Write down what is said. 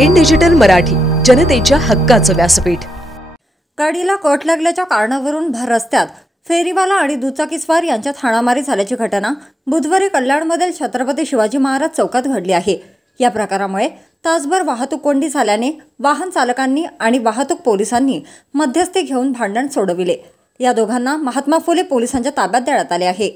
In digital Marathi, जनतेच्या हक्काचं व्यासपीठ। गाडीला कट लागल्याच्या कारणावरून भर रस्त्यात फेरीवाला आणि दुचाकीस्वार यांच्यात हाणामारी झाल्याची घटना बुधवारी कल्याणमधील छत्रपती शिवाजी महाराज चौकात घडली आहे। या प्रकारामुळे तासभर वाहतूक कोंडी झाल्याने वाहन चालकांनी आणि वाहतूक पोलिसांनी मध्यस्थी घेऊन भांडण सोडविले। या दोघांना महात्मा फुले पोलिसांच्या ताब्यात देण्यात आले आहे।